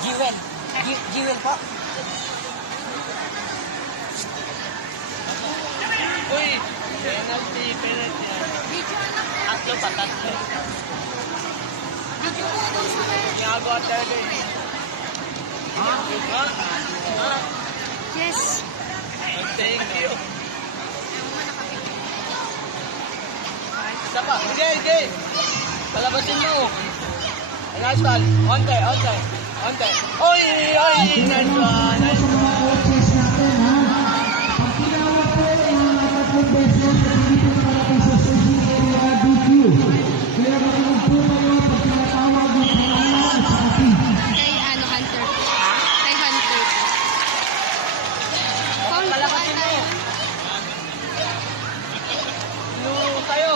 Jewel? Jewel. Jewel po. Uy, penalty. Tatlo pa, tatlo. Ginagawa talaga eh. Yes. Thank you. Isa pa. Sige. Palabasin mo. Nice one. Onte. Oy! Nice one. Kay ano, Hunter. Kay Hunter. Paul, Palabasin mo. Yung tayo.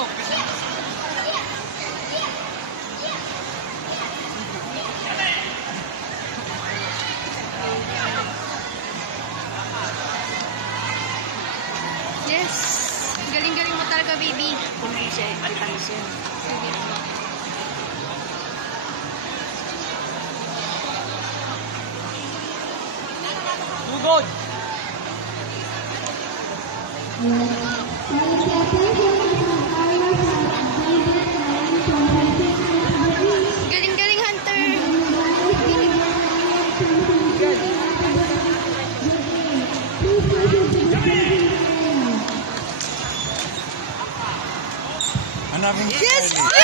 Yes. Galing-galing mo talaga, baby. Hindi siya. Alitanis yun. Sige. Tugod. Galing-galing, Hunter. Hanapin Yes!